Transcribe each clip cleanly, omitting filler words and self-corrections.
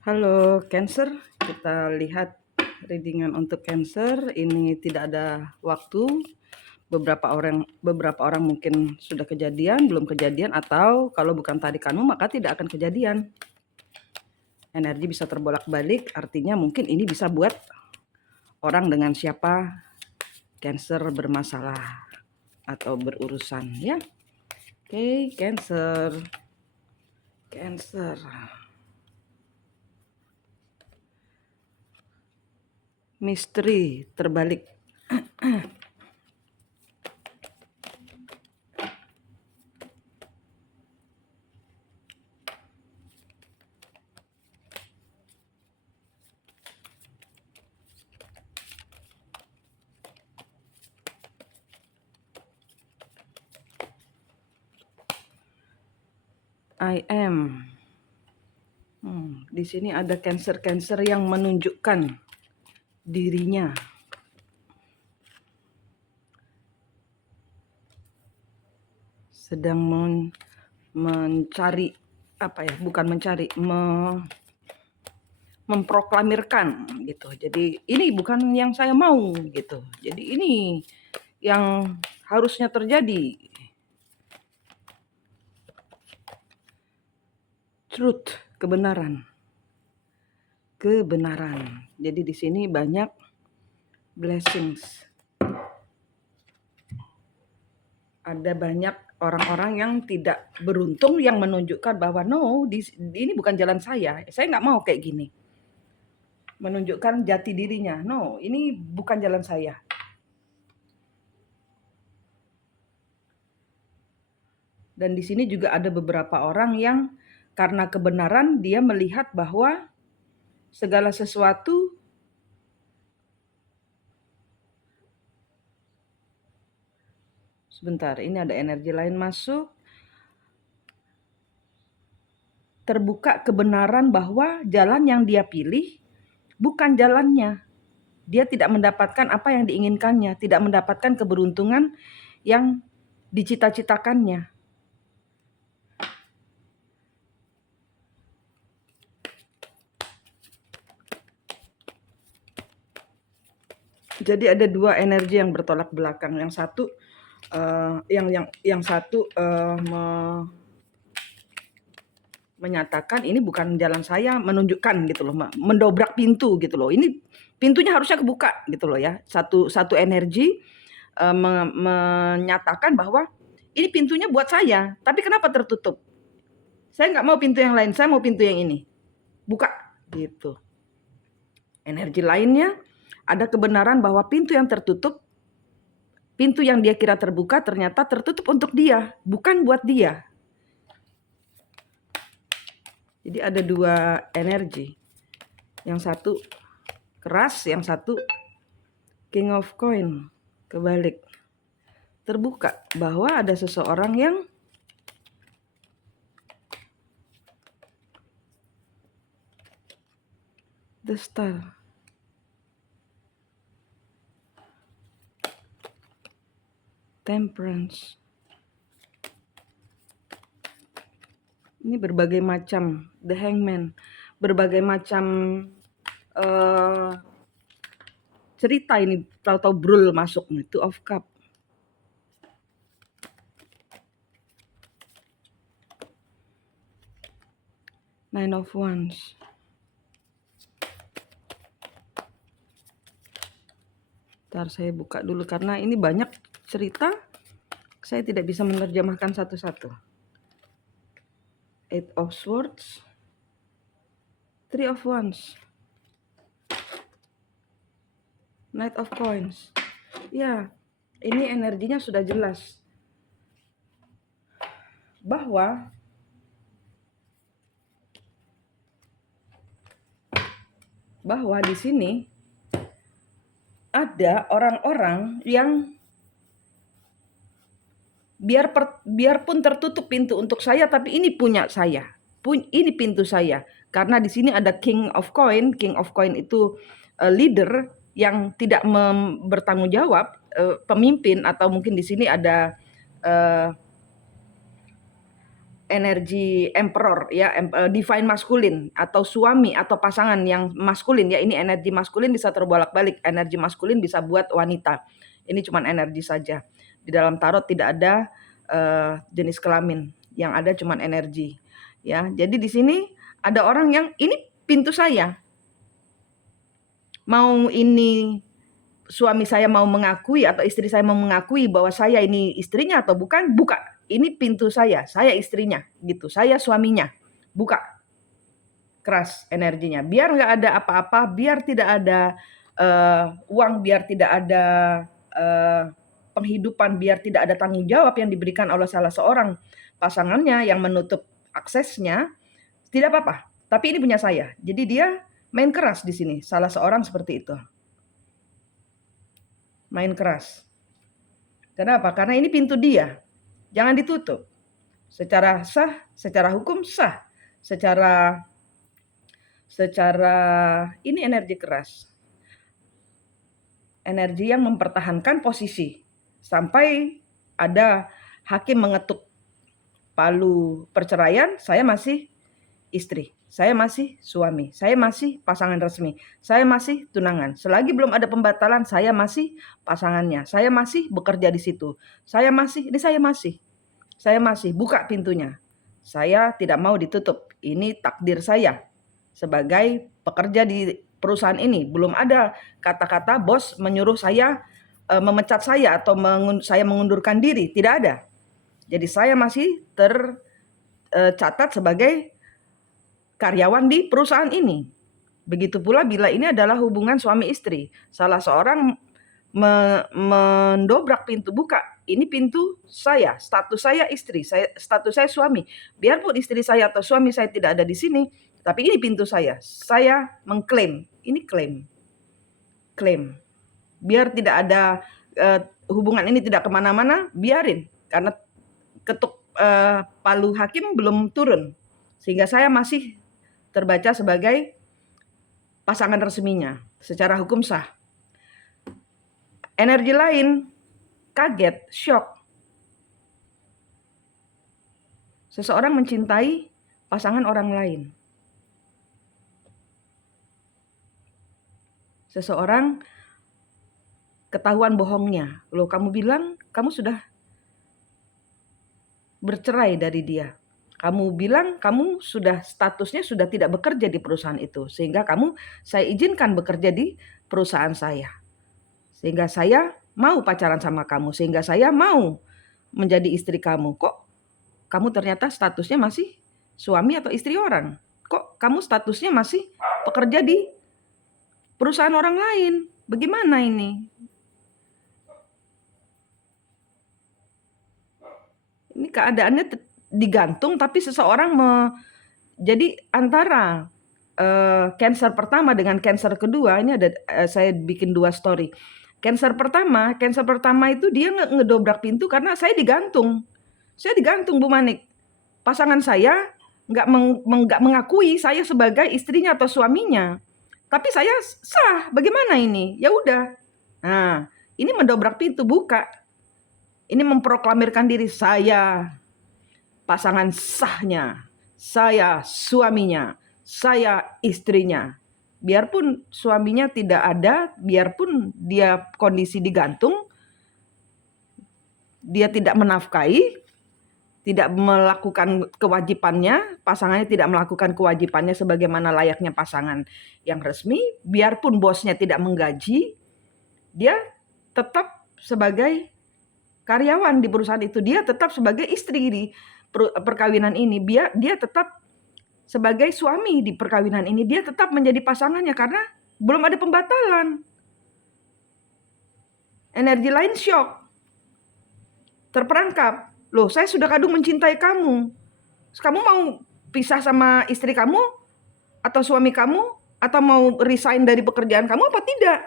Halo Cancer, kita lihat readingan untuk Cancer. Ini tidak ada waktu. Beberapa orang mungkin sudah kejadian, belum kejadian, atau kalau bukan tadi kamu maka tidak akan kejadian. Energi bisa terbolak-balik, artinya mungkin ini bisa buat orang dengan siapa Cancer bermasalah atau berurusan ya. Oke, Cancer. Misteri terbalik. I am. Di sini ada Cancer yang menunjukkan dirinya. Sedang mencari bukan mencari, memproklamirkan gitu. Jadi ini bukan yang saya mau gitu. Jadi ini yang harusnya terjadi. Truth, kebenaran. Jadi di sini banyak blessings. Ada banyak orang-orang yang tidak beruntung yang menunjukkan bahwa ini bukan jalan saya nggak mau kayak gini. Menunjukkan jati dirinya, ini bukan jalan saya. Dan di sini juga ada beberapa orang yang karena kebenaran dia melihat bahwa segala sesuatu sebentar, ini ada energi lain masuk. Terbuka kebenaran bahwa jalan yang dia pilih bukan jalannya. Dia tidak mendapatkan apa yang diinginkannya, tidak mendapatkan keberuntungan yang dicita-citakannya. Jadi ada dua energi yang bertolak belakang. Yang satu menyatakan ini bukan jalan saya, menunjukkan gitu loh, mendobrak pintu gitu loh. Ini pintunya harusnya kebuka gitu loh ya. Satu energi menyatakan bahwa ini pintunya buat saya, tapi kenapa tertutup? Saya nggak mau pintu yang lain, saya mau pintu yang ini. Buka gitu. Energi lainnya ada kebenaran bahwa pintu yang tertutup, pintu yang dia kira terbuka ternyata tertutup untuk dia, bukan buat dia. Jadi ada dua energi. Yang satu keras, yang satu King of Coin, kebalik. Terbuka bahwa ada seseorang yang The Star. Temperance. Ini berbagai macam, The Hangman, berbagai macam cerita ini, tahu-tahu brul masuk nih, Two of Cup. Nine of Wands. Ntar saya buka dulu karena ini banyak cerita, saya tidak bisa menerjemahkan satu-satu. Eight of Swords, Three of Wands, Knight of Coins. Ya, ini energinya sudah jelas bahwa di sini ada orang-orang yang biarpun tertutup pintu untuk saya, tapi ini punya saya. Ini pintu saya. Karena di sini ada King of Coin. King of Coin itu leader yang tidak bertanggung jawab, pemimpin, atau mungkin di sini ada energi emperor ya, divine maskulin atau suami atau pasangan yang maskulin ya, ini energi maskulin bisa terbolak-balik, energi maskulin bisa buat wanita. Ini cuman energi saja. Di dalam tarot tidak ada jenis kelamin, yang ada cuman energi ya. Jadi di sini ada orang yang ini pintu saya. Mau ini suami saya mau mengakui atau istri saya mau mengakui bahwa saya ini istrinya atau bukan, buka. Ini pintu saya istrinya gitu, saya suaminya. Buka keras energinya. Biar nggak ada apa-apa, biar tidak ada uang, biar tidak ada penghidupan, biar tidak ada tanggung jawab yang diberikan oleh salah seorang pasangannya yang menutup aksesnya, tidak apa-apa. Tapi ini punya saya. Jadi dia main keras di sini, salah seorang seperti itu. Main keras. Kenapa? Karena ini pintu dia. Jangan ditutup. Secara sah, secara hukum sah. Secara ini energi keras. Energi yang mempertahankan posisi. Sampai ada hakim mengetuk palu perceraian, saya masih istri. Saya masih suami, saya masih pasangan resmi, saya masih tunangan. Selagi belum ada pembatalan, saya masih pasangannya. Saya masih bekerja di situ. Saya masih buka pintunya. Saya tidak mau ditutup. Ini takdir saya sebagai pekerja di perusahaan ini. Belum ada kata-kata bos menyuruh saya memecat saya atau saya mengundurkan diri. Tidak ada. Jadi saya masih tercatat sebagai karyawan di perusahaan ini. Begitu pula bila ini adalah hubungan suami istri. Salah seorang mendobrak pintu, buka. Ini pintu saya, status saya istri, status saya suami. Biarpun istri saya atau suami saya tidak ada di sini, tapi ini pintu saya. Saya mengklaim, ini klaim. Biar tidak ada hubungan ini tidak kemana-mana, biarin. Karena ketuk palu hakim belum turun. Sehingga saya masih terbaca sebagai pasangan resminya, secara hukum sah. Energi lain, kaget, shock. Seseorang mencintai pasangan orang lain. Seseorang ketahuan bohongnya. Loh, kamu bilang kamu sudah bercerai dari dia. Kamu bilang kamu sudah statusnya sudah tidak bekerja di perusahaan itu. Sehingga saya izinkan bekerja di perusahaan saya. Sehingga saya mau pacaran sama kamu. Sehingga saya mau menjadi istri kamu. Kok kamu ternyata statusnya masih suami atau istri orang? Kok kamu statusnya masih pekerja di perusahaan orang lain? Bagaimana ini? Ini keadaannya digantung, tapi seseorang jadi antara cancer pertama dengan cancer kedua, ini ada saya bikin 2 story. Cancer pertama itu dia ngedobrak pintu karena saya digantung. Saya digantung, Bu Manik. Pasangan saya nggak mengakui saya sebagai istrinya atau suaminya. Tapi saya sah. Bagaimana ini? Ya udah. Nah, ini mendobrak pintu, buka. Ini memproklamirkan diri saya pasangan sahnya, saya suaminya, saya istrinya. Biarpun suaminya tidak ada, biarpun dia kondisi digantung, dia tidak menafkahi, tidak melakukan kewajibannya, pasangannya tidak melakukan kewajibannya sebagaimana layaknya pasangan yang resmi, biarpun bosnya tidak menggaji, dia tetap sebagai karyawan di perusahaan itu, dia tetap sebagai istri di perkawinan ini, dia tetap sebagai suami di perkawinan ini, dia tetap menjadi pasangannya karena belum ada pembatalan. Energi lain shock, terperangkap. Loh, saya sudah kadung mencintai kamu. Kamu mau pisah sama istri kamu atau suami kamu atau mau resign dari pekerjaan kamu apa tidak?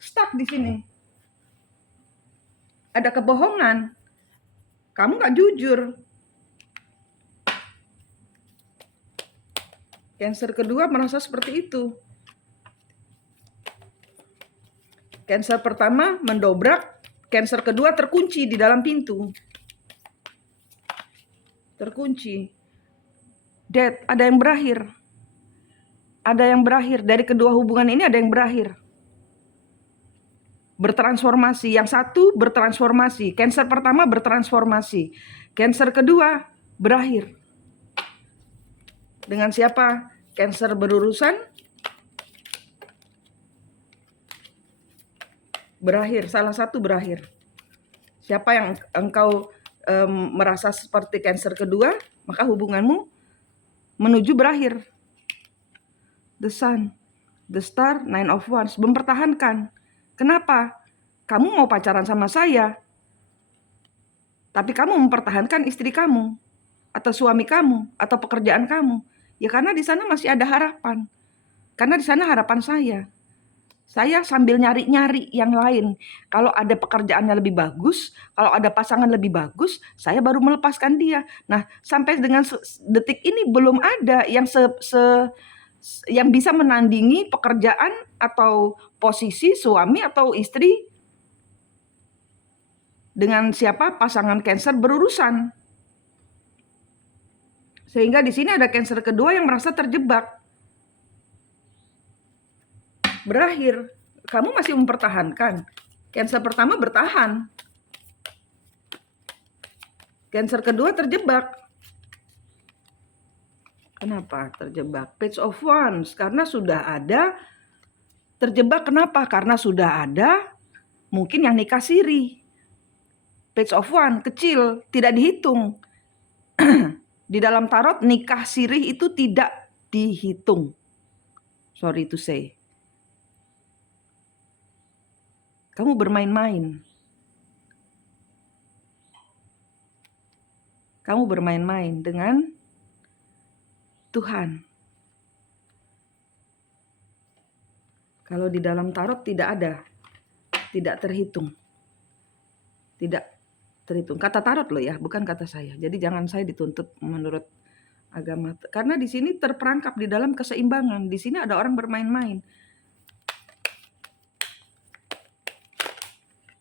Stuck di sini. Ada kebohongan. Kamu nggak jujur. Cancer kedua merasa seperti itu. Cancer pertama mendobrak, cancer kedua terkunci di dalam pintu. terkunci. Dead, ada yang berakhir. Ada yang berakhir. Dari kedua hubungan ini ada yang berakhir. Bertransformasi. Yang satu bertransformasi. Cancer pertama bertransformasi. Cancer kedua berakhir. Dengan siapa Cancer berurusan? Berakhir. Salah satu berakhir. Siapa yang engkau merasa seperti Cancer kedua, maka hubunganmu menuju berakhir. The Sun, the Star, Nine of Wands, mempertahankan. Kenapa? Kamu mau pacaran sama saya, tapi kamu mempertahankan istri kamu, atau suami kamu, atau pekerjaan kamu. Ya karena di sana masih ada harapan. Karena di sana harapan saya. Saya sambil nyari-nyari yang lain. Kalau ada pekerjaannya lebih bagus, kalau ada pasangan lebih bagus, saya baru melepaskan dia. Nah, sampai dengan detik ini belum ada yang yang bisa menandingi pekerjaan atau posisi suami atau istri dengan siapa pasangan Cancer berurusan. Sehingga di sini ada Cancer kedua yang merasa terjebak. Berakhir. Kamu masih mempertahankan. Cancer pertama bertahan. Cancer kedua terjebak. Kenapa terjebak? Page of Wands. Karena sudah ada. Terjebak kenapa? Karena sudah ada mungkin yang nikah siri. Page of Wands kecil, tidak dihitung. Di dalam tarot nikah sirih itu tidak dihitung. Sorry to say. Kamu bermain-main. Kamu bermain-main dengan Tuhan. Kalau di dalam tarot tidak ada. Tidak terhitung. Tidak terhitung. Kata tarot loh ya, bukan kata saya. Jadi jangan saya dituntut menurut agama. Karena di sini terperangkap di dalam keseimbangan. Di sini ada orang bermain-main.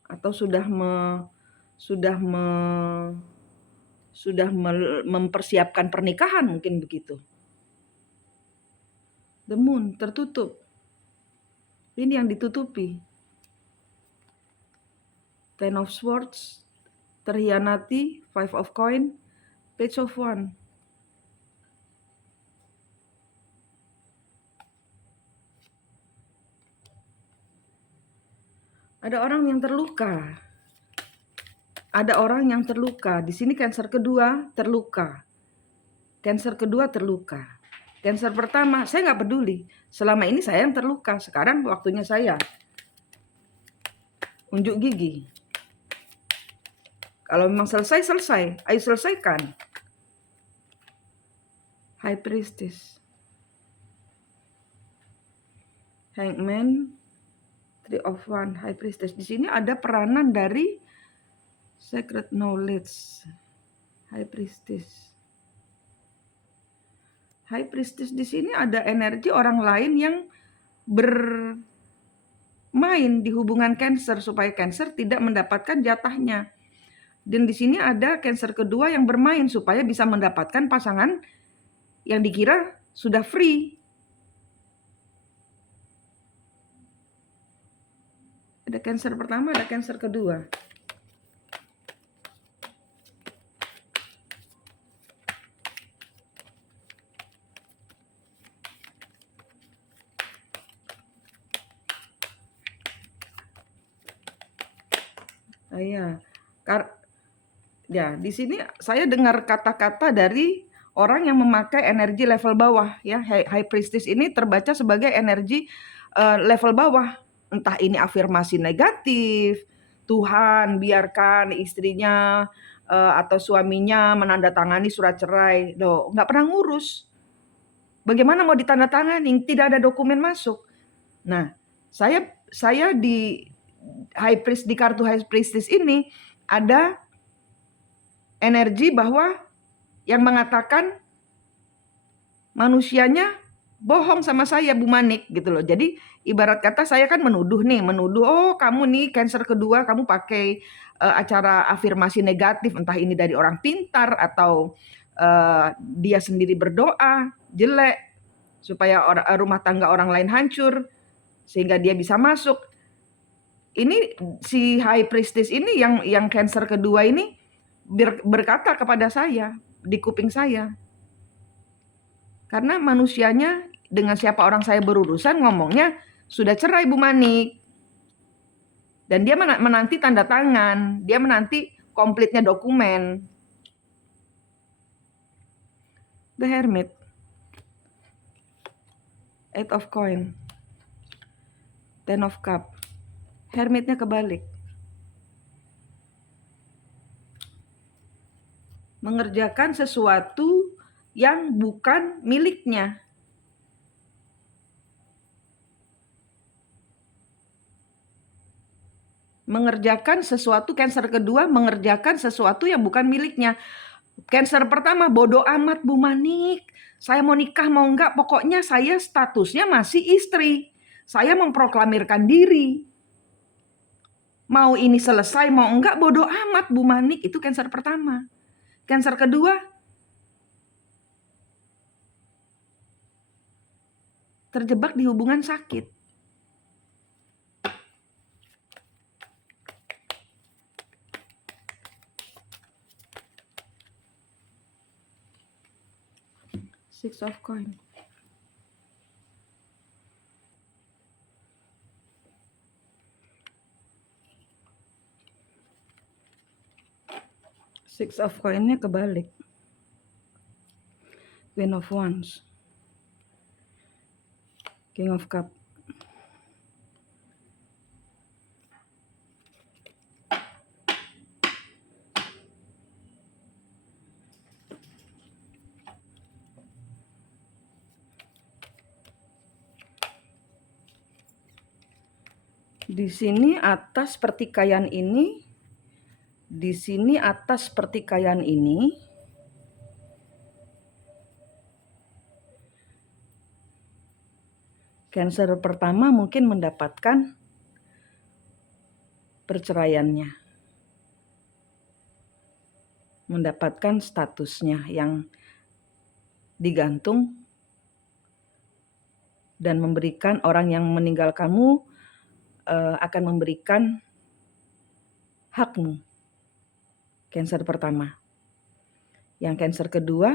Atau sudah mempersiapkan pernikahan, mungkin begitu. The Moon tertutup. Ini yang ditutupi. Ten of Swords terhianati, Five of Coin, Page of Wands. Ada orang yang terluka. Ada orang yang terluka. Di sini Cancer kedua terluka. Cancer kedua terluka. Cancer pertama, saya nggak peduli. Selama ini saya yang terluka. Sekarang waktunya saya. Unjuk gigi. Kalau memang selesai, selesai. Ayo selesaikan. High Priestess. Hangman. Three of Wands, High Priestess. Di sini ada peranan dari Secret Knowledge. High Priestess. High Priestess di sini ada energi orang lain yang bermain di hubungan Cancer supaya Cancer tidak mendapatkan jatahnya. Dan di sini ada Cancer kedua yang bermain supaya bisa mendapatkan pasangan yang dikira sudah free. Ada Cancer pertama, ada Cancer kedua. Ya, di sini saya dengar kata-kata dari orang yang memakai energi level bawah ya. High Priestess ini terbaca sebagai energi level bawah. Entah ini afirmasi negatif, Tuhan biarkan istrinya atau suaminya menandatangani surat cerai. Loh, nggak pernah ngurus. Bagaimana mau ditandatangani? Tidak ada dokumen masuk. Nah, saya di di kartu High Priestess ini ada energi bahwa yang mengatakan manusianya bohong sama saya, Bu Manik, gitu loh. Jadi ibarat kata saya kan menuduh, oh kamu nih Cancer kedua, kamu pakai acara afirmasi negatif, entah ini dari orang pintar atau dia sendiri berdoa jelek supaya rumah tangga orang lain hancur sehingga dia bisa masuk. Ini si high priestess ini yang cancer kedua ini berkata kepada saya di kuping saya. Karena manusianya dengan siapa orang saya berurusan ngomongnya sudah cerai Bu Manik. Dan dia menanti tanda tangan, dia menanti komplitnya dokumen. The Hermit. Eight of Coin. Ten of Cup. Hermitnya kebalik. Mengerjakan sesuatu yang bukan miliknya. Mengerjakan sesuatu, Cancer kedua mengerjakan sesuatu yang bukan miliknya. Cancer pertama, bodoh amat Bu Manik. Saya mau nikah mau enggak, pokoknya saya statusnya masih istri. Saya memproklamirkan diri. Mau ini selesai mau enggak, bodoh amat Bu Manik. Itu Cancer pertama. Cancer kedua, terjebak di hubungan sakit. Six of Coin. Six of Coin-nya kebalik. Queen of Wands. King of Cup. Di sini atas pertikaian ini, di sini atas pertikaian ini, Cancer pertama mungkin mendapatkan perceraiannya, mendapatkan statusnya yang digantung dan memberikan orang yang meninggalkanmu akan memberikan hakmu. Cancer pertama. Yang Cancer kedua,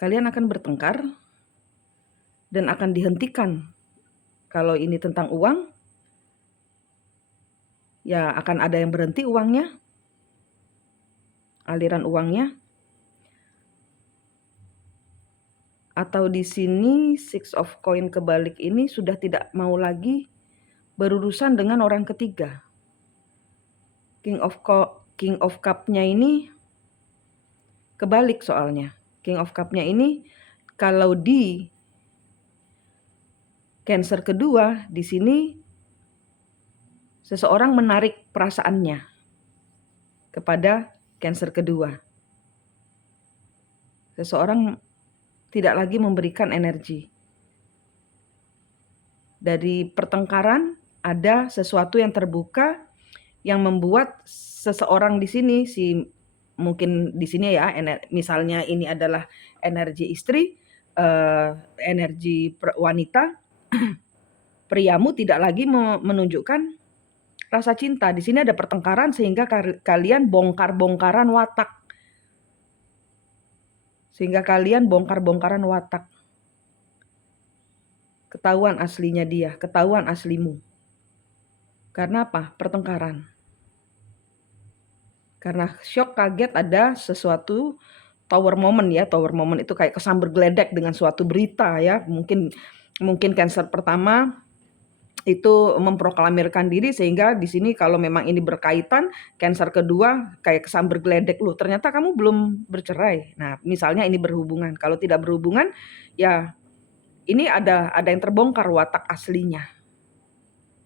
kalian akan bertengkar dan akan dihentikan. Kalau ini tentang uang, ya akan ada yang berhenti uangnya, aliran uangnya. Atau di sini Six of Coin kebalik ini sudah tidak mau lagi berurusan dengan orang ketiga. King of Cup-nya ini kebalik soalnya. King of Cup-nya ini kalau di Cancer kedua, di sini seseorang menarik perasaannya kepada Cancer kedua. Seseorang tidak lagi memberikan energi. Dari pertengkaran ada sesuatu yang terbuka yang membuat seseorang di sini, mungkin di sini ya, misalnya ini adalah energi istri, energi wanita, priamu tidak lagi menunjukkan rasa cinta. Di sini ada pertengkaran sehingga kalian bongkar-bongkaran watak. Sehingga kalian bongkar-bongkaran watak. Ketahuan aslinya dia, ketahuan aslimu. Karena apa? Pertengkaran. Karena shock, kaget, ada sesuatu tower moment ya. Tower moment itu kayak kesamber geledek dengan suatu berita ya. Mungkin Cancer pertama itu memproklamirkan diri sehingga di sini kalau memang ini berkaitan, Cancer kedua kayak kesamber geledek, loh ternyata kamu belum bercerai. Nah, misalnya ini berhubungan. Kalau tidak berhubungan, ya ini ada yang terbongkar watak aslinya.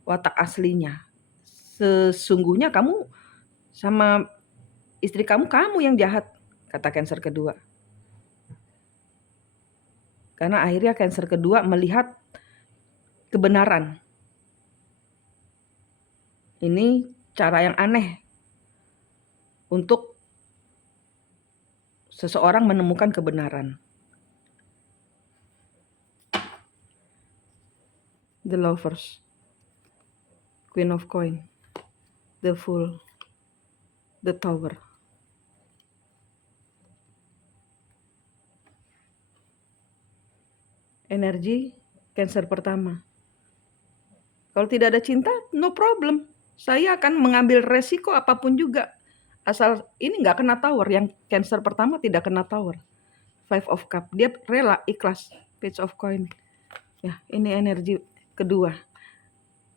Watak aslinya. Sesungguhnya kamu sama istri kamu yang jahat, kata Cancer kedua. Karena akhirnya Cancer kedua melihat kebenaran. Ini cara yang aneh untuk seseorang menemukan kebenaran. The Lovers, Queen of Coin, The Fool, The Tower. Energi Cancer pertama. Kalau tidak ada cinta, no problem. Saya akan mengambil resiko apapun juga. Asal ini nggak kena tower. Yang Cancer pertama tidak kena tower. Five of Cup. Dia rela, ikhlas. Page of Coin. Ya, ini energi kedua.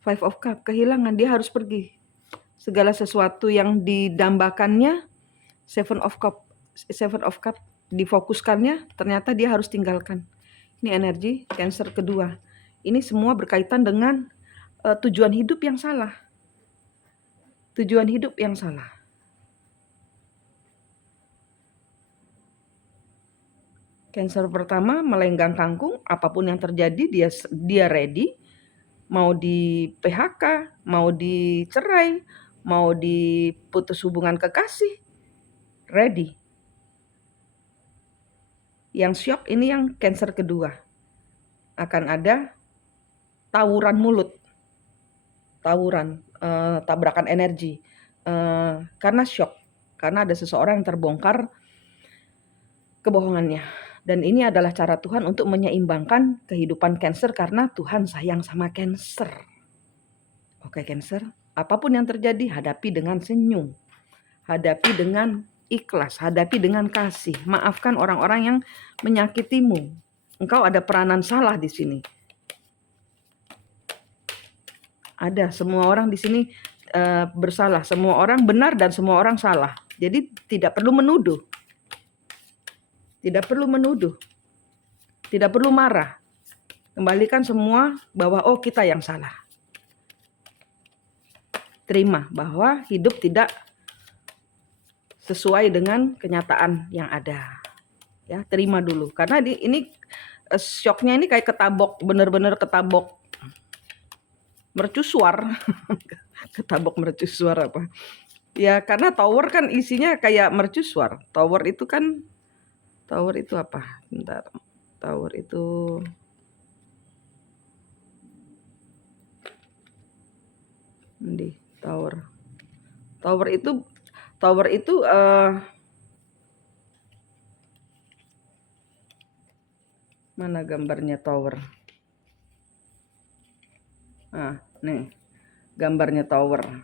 Five of Cup. Kehilangan, dia harus pergi. Segala sesuatu yang didambakannya, Seven of Cup. Seven of Cup difokuskannya, ternyata dia harus tinggalkan. Ini energi Cancer kedua. Ini semua berkaitan dengan tujuan hidup yang salah. Tujuan hidup yang salah. Cancer pertama melenggang kangkung, apapun yang terjadi dia ready. Mau di PHK, mau dicerai, mau diputus hubungan kekasih, ready. Yang shock ini yang Cancer kedua. Akan ada tawuran mulut. Tawuran, tabrakan energi. Karena shock. Karena ada seseorang yang terbongkar kebohongannya. Dan ini adalah cara Tuhan untuk menyeimbangkan kehidupan Cancer karena Tuhan sayang sama Cancer. Oke Cancer, apapun yang terjadi hadapi dengan senyum. Hadapi dengan ikhlas, hadapi dengan kasih. Maafkan orang-orang yang menyakitimu. Engkau ada peranan salah di sini. Ada, semua orang di sini bersalah. Semua orang benar dan semua orang salah. Jadi tidak perlu menuduh. Tidak perlu menuduh. Tidak perlu marah. Kembalikan semua bahwa kita yang salah. Terima bahwa hidup tidak sesuai dengan kenyataan yang ada. Ya, terima dulu. Karena ini shocknya ini kayak ketabok, benar-benar ketabok mercusuar. Ketabok mercusuar apa? Ya, karena tower kan isinya kayak mercusuar. Tower itu apa? Bentar. Tower itu di tower. Tower itu mana gambarnya tower? Nih gambarnya tower.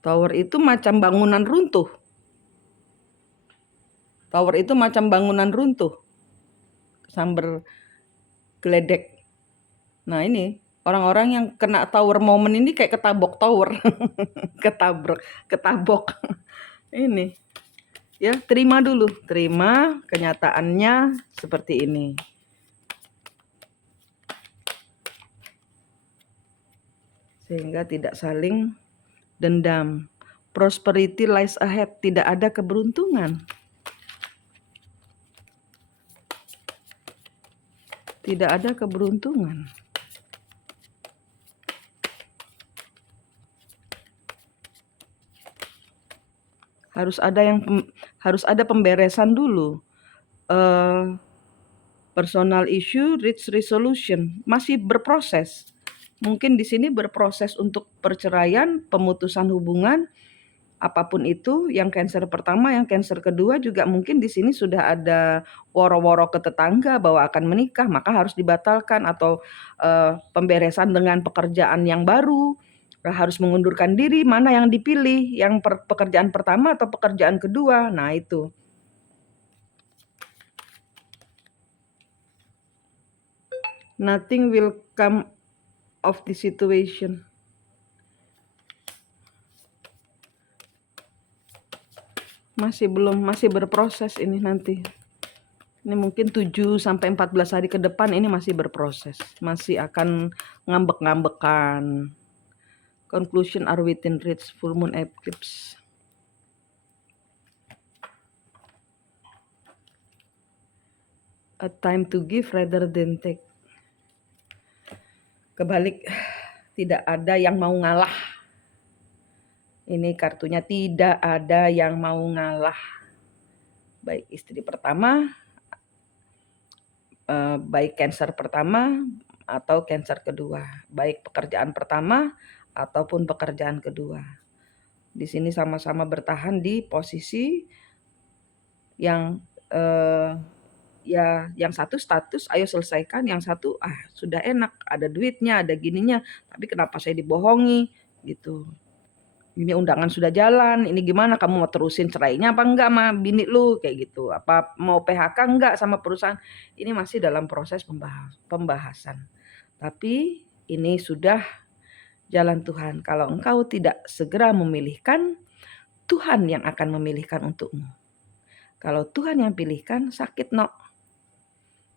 Tower itu macam bangunan runtuh. Tower itu macam bangunan runtuh. Sambar geledek. Nah ini orang-orang yang kena tower moment ini kayak ketabok tower. Ketabok. Ini. Ya, terima dulu. Terima kenyataannya seperti ini. Sehingga tidak saling dendam. Prosperity lies ahead. Tidak ada keberuntungan. Tidak ada keberuntungan. Harus ada pemberesan dulu. Personal issue reach resolution masih berproses. Mungkin di sini berproses untuk perceraian, pemutusan hubungan, apapun itu. Yang Cancer pertama, yang Cancer kedua juga mungkin di sini sudah ada woro-woro ke tetangga bahwa akan menikah, maka harus dibatalkan atau pemberesan dengan pekerjaan yang baru. Harus mengundurkan diri, mana yang dipilih, yang pekerjaan pertama atau pekerjaan kedua. Nah itu. Nothing will come of the situation. Masih berproses ini nanti. Ini mungkin 7 sampai 14 hari ke depan ini masih berproses. Masih akan ngambek-ngambekan. Conclusion are within reach, full moon eclipse. A time to give rather than take. Kebalik, tidak ada yang mau ngalah. Ini kartunya tidak ada yang mau ngalah. Baik istri pertama, baik Cancer pertama atau Cancer kedua, baik pekerjaan pertama ataupun pekerjaan kedua. Di sini sama-sama bertahan di posisi yang ya yang satu status ayo selesaikan, yang satu sudah enak, ada duitnya, ada gininya, tapi kenapa saya dibohongi gitu. Ini undangan sudah jalan, ini gimana kamu mau terusin cerainya apa enggak sama bini lu kayak gitu. Apa mau PHK enggak sama perusahaan? Ini masih dalam proses pembahasan. Tapi ini sudah jalan Tuhan. Kalau engkau tidak segera memilihkan, Tuhan yang akan memilihkan untukmu. Kalau Tuhan yang pilihkan, sakit no.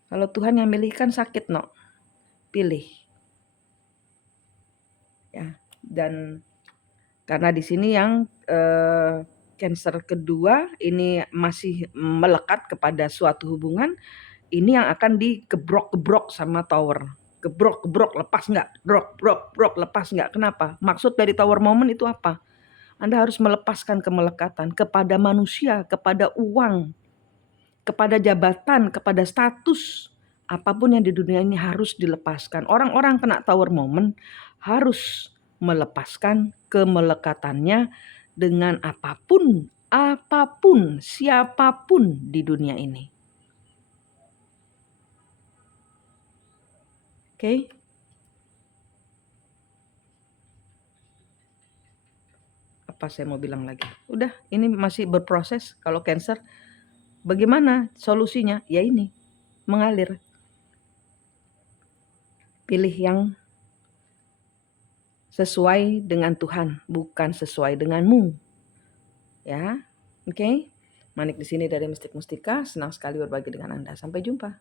Kalau Tuhan yang pilihkan, sakit no. Pilih. Ya, dan karena di sini yang Cancer kedua ini masih melekat kepada suatu hubungan, ini yang akan digebrok-gebrok sama Tower. Gebrok-gebrok, lepas nggak? Brok, lepas nggak? Kenapa? Maksud dari Tower Moment itu apa? Anda harus melepaskan kemelekatan kepada manusia, kepada uang, kepada jabatan, kepada status. Apapun yang di dunia ini harus dilepaskan. Orang-orang kena Tower Moment harus melepaskan kemelekatannya dengan apapun, siapapun di dunia ini. Oke? Apa saya mau bilang lagi? Udah, ini masih berproses. Kalau Cancer, bagaimana solusinya? Ya ini, mengalir. Pilih yang sesuai dengan Tuhan, bukan sesuai denganmu. Ya, oke. Manik di sini dari Mistik Mustika, senang sekali berbagi dengan Anda. Sampai jumpa.